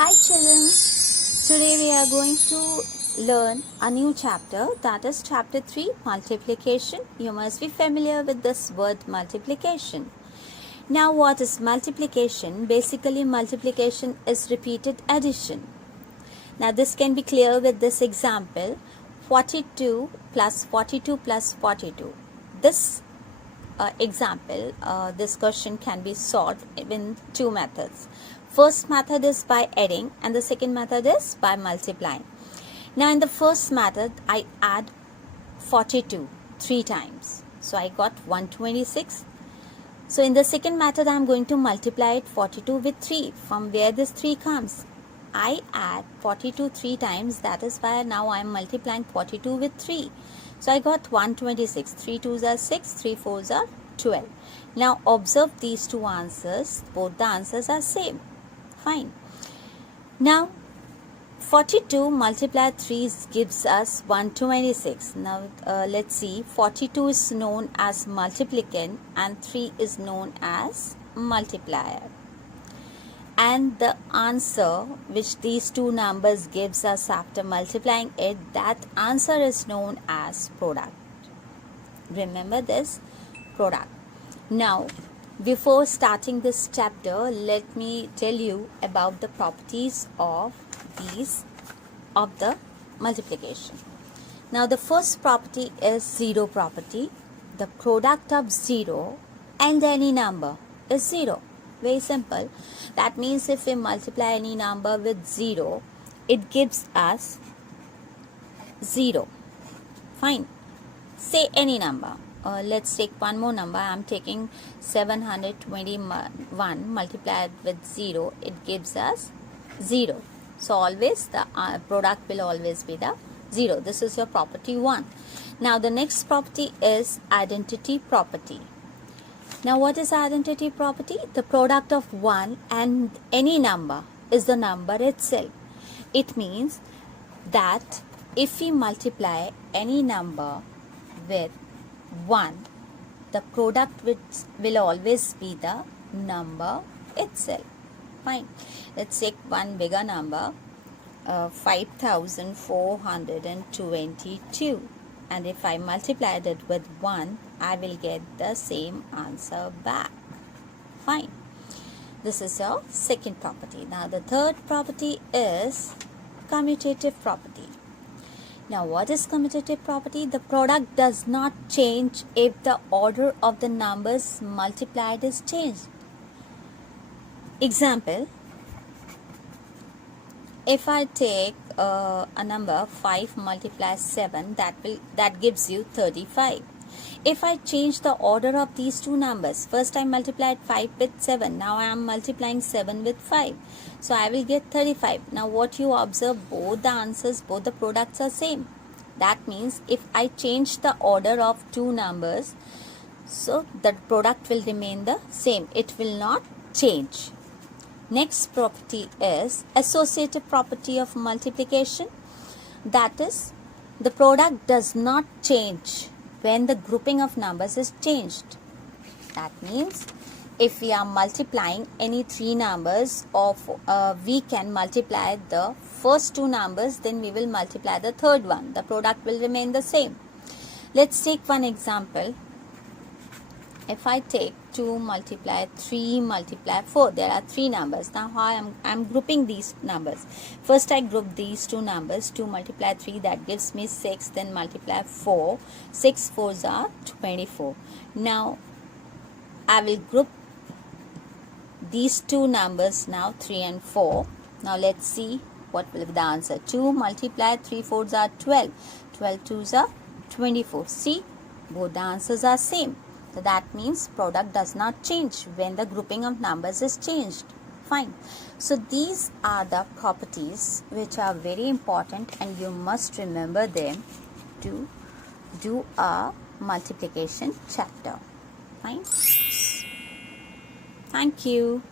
Hi children, today we are going to learn a new chapter, that is chapter 3, multiplication. You must be familiar with this word multiplication. Now what is multiplication? Basically multiplication is repeated addition. Now this can be clear with this example, 42 plus 42 plus 42. This this question can be solved in two methods. First method is by adding and the second method is by multiplying. Now in the first method, I add 42 three times. So I got 126. So in the second method, I am going to multiply it 42 with 3. From where this 3 comes? I add 42 three times. That is why now I am multiplying 42 with 3. So I got 126. 3 2s are 6, 3 4s are 12. Now observe these two answers. Both the answers are same. Fine. Now 42 multiplied 3 gives us 126. Now let's see. 42 is known as multiplicand and 3 is known as multiplier. And the answer which these two numbers gives us after multiplying it, that answer is known as product. Remember this, product. Now before starting this chapter, let me tell you about the properties of the multiplication. Now the first property is zero property. The product of 0 and any number is 0. Very simple. That means if we multiply any number with 0, it gives us 0. Fine. Say any number. Let's take one more number. I am taking 721 multiplied with 0. It gives us 0. So always the product will always be the 0. This is your property 1. Now the next property is identity property. Now what is identity property? The product of 1 and any number is the number itself. It means that if we multiply any number with 1, the product will always be the number itself. Fine. Let's take one bigger number, 5422. And if I multiplied it with 1, I will get the same answer back. Fine. This is your second property. Now the third property is commutative property. Now what is commutative property? The product does not change if the order of the numbers multiplied is changed. Example, if I take a number 5 multiplies 7, that gives you 35. If I change the order of these two numbers, first I multiplied 5 with 7, now I am multiplying 7 with 5. So I will get 35. Now what you observe, both the answers, both the products are same. That means if I change the order of two numbers, so the product will remain the same. It will not change. Next property is associative property of multiplication. That is, the product does not change when the grouping of numbers is changed. That means if we are multiplying any three numbers, we can multiply the first two numbers, then we will multiply the third one. The product will remain the same. Let's take one example. If I take 2 multiply 3 multiply 4, there are three numbers. Now how I am grouping these numbers. First I group these two numbers. 2 multiply 3, that gives me 6. Then multiply 4. 6 4s are 24. Now I will group these two numbers now, 3 and 4. Now let's see what will be the answer. 2 multiply 3 4s are 12. 12 2s are 24. See, both the answers are same. So that means product does not change when the grouping of numbers is changed. Fine. So these are the properties which are very important and you must remember them to do a multiplication chapter. Fine. Thank you.